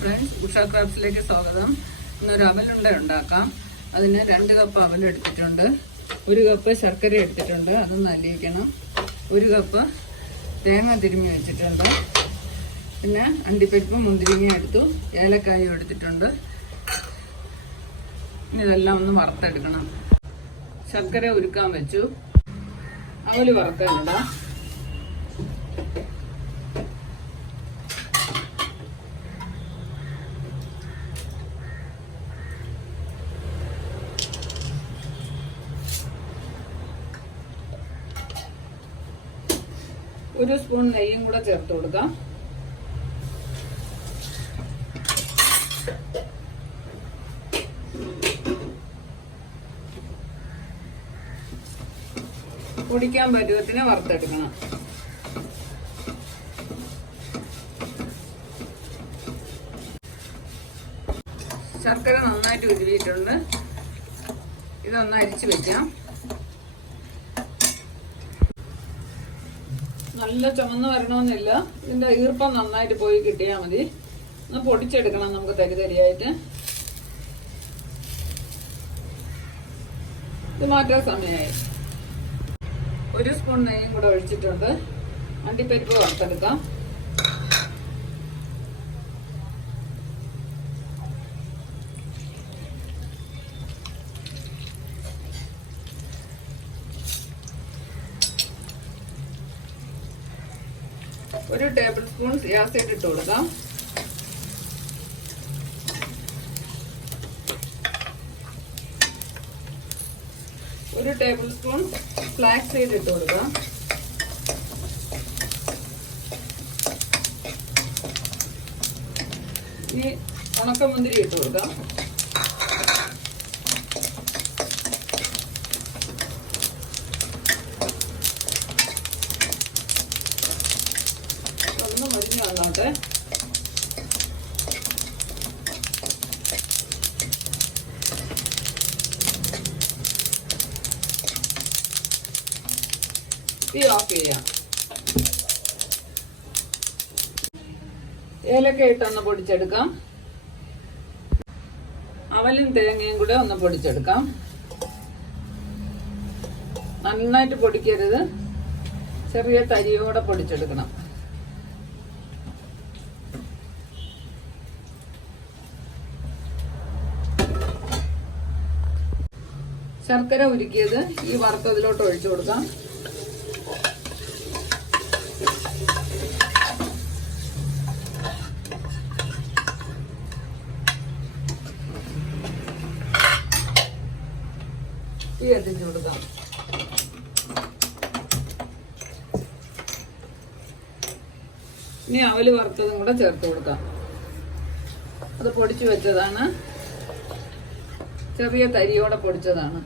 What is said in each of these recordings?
Friends Usha ക്രാഫ്റ്റ്സിലേക്ക് സ്വാഗതം. ഇന്നൊരു അവലുണ്ട ഉണ്ടാക്കാം. അതിന് രണ്ട് കപ്പ് അവൽ എടുത്തിട്ടുണ്ട്. ഒരു കപ്പ് ശർക്കര എടുത്തിട്ടുണ്ട്. അത് നല്ലിയിക്കണം ഒരു കപ്പ് തേങ്ങ തിരുമ്മി വെച്ചിട്ടുണ്ട്. പിന്നെ അണ്ടിപ്പരിപ്പ് മുന്തിരിങ്ങ എടുത്തു. ഏലക്കായും എടുത്തിട്ടുണ്ട്. ഇതെല്ലാം ഒന്ന് വറുത്തെടുക്കണം. ശർക്കര ഉരുക്കാൻ വെച്ചു. അവൽ വറുക്കാനിടാം ഒരു സ്പൂൺ നെയ്യും കൂടെ ചേർത്ത് കൊടുക്കാം. പൊടിക്കാൻ പരുവത്തിന് വറുത്തെടുക്കണം. ശർക്കര നന്നായിട്ട് ഉരുവിയിട്ടുണ്ട്. ഇതൊന്ന് അരിച്ചു വെക്കാം. നല്ല ചുമന്ന് വരണമെന്നില്ല. ഇതിന്റെ ഈർപ്പം നന്നായിട്ട് പോയി കിട്ടിയാൽ മതി. ഒന്ന് പൊടിച്ചെടുക്കണം നമുക്ക് തരി തരിയായിട്ട് ഇത് മാറ്റാൻ സമയമായി. ഒരു സ്പൂൺ നെയ്യും കൂടെ ഒഴിച്ചിട്ടുണ്ട്. അണ്ടിപ്പരിപ്പ് വറുത്തെടുക്കാം. ഒരു ടേബിൾ സ്പൂൺ സിയാസൈഡ് ഇട്ട് കൊടുക്കാം. ഒരു ടേബിൾ സ്പൂൺ ഫ്ലാക്സ് സീഡ് ഇട്ട് കൊടുക്കാം. ഇനി ഉണക്കമുന്തിരി ഇട്ട് കൊടുക്കാം. മുരിഞ്ഞ് വന്നോട്ടെ തീ ഓഫ് ചെയ്യാം. ഏലക്ക ഇട്ടൊന്ന് പൊടിച്ചെടുക്കാം. അവലും തേങ്ങയും കൂടെ ഒന്ന് പൊടിച്ചെടുക്കാം. നന്നായിട്ട് പൊടിക്കരുത്. ചെറിയ തരിയോടെ പൊടിച്ചെടുക്കണം. ശർക്കര ഉരുക്കിയത് ഈ വറുത്തതിലോട്ട് ഒഴിച്ചു കൊടുക്കാം. തീ എത്തിച്ചു കൊടുക്കാം. ഇനി അവൽ വറുത്തതും കൂടെ ചേർത്ത് കൊടുക്കാം. അത് പൊടിച്ചു വെച്ചതാണ്. ചെറിയ തരിയോടെ പൊടിച്ചതാണ്.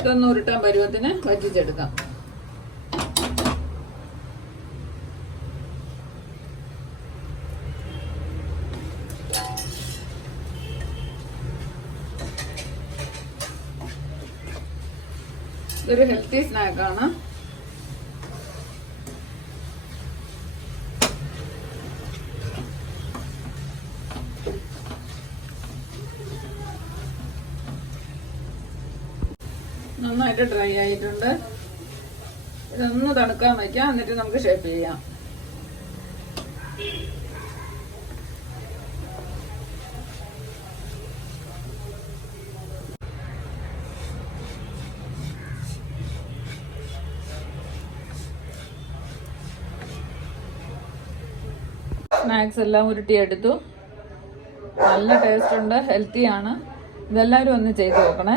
ഇതൊന്ന് ഉരുട്ടാൻ പരുവത്തിന് വറ്റിച്ചെടുക്കാം. ഇതൊരു ഹെൽത്തി സ്നാക്കാണ് നന്നായിട്ട് ഡ്രൈ ആയിട്ടുണ്ട്. ഇതൊന്ന് തണുക്കാൻ വയ്ക്കാം എന്നിട്ട് നമുക്ക് ഷേപ്പ് ചെയ്യാം. സ്നാക്സ് എല്ലാം ഉരുട്ടിയെടുത്തു. നല്ല ടേസ്റ്റ് ഉണ്ട് ഹെൽത്തിയാണ്. ഇതെല്ലാവരും ഒന്ന് ചെയ്ത് നോക്കണേ.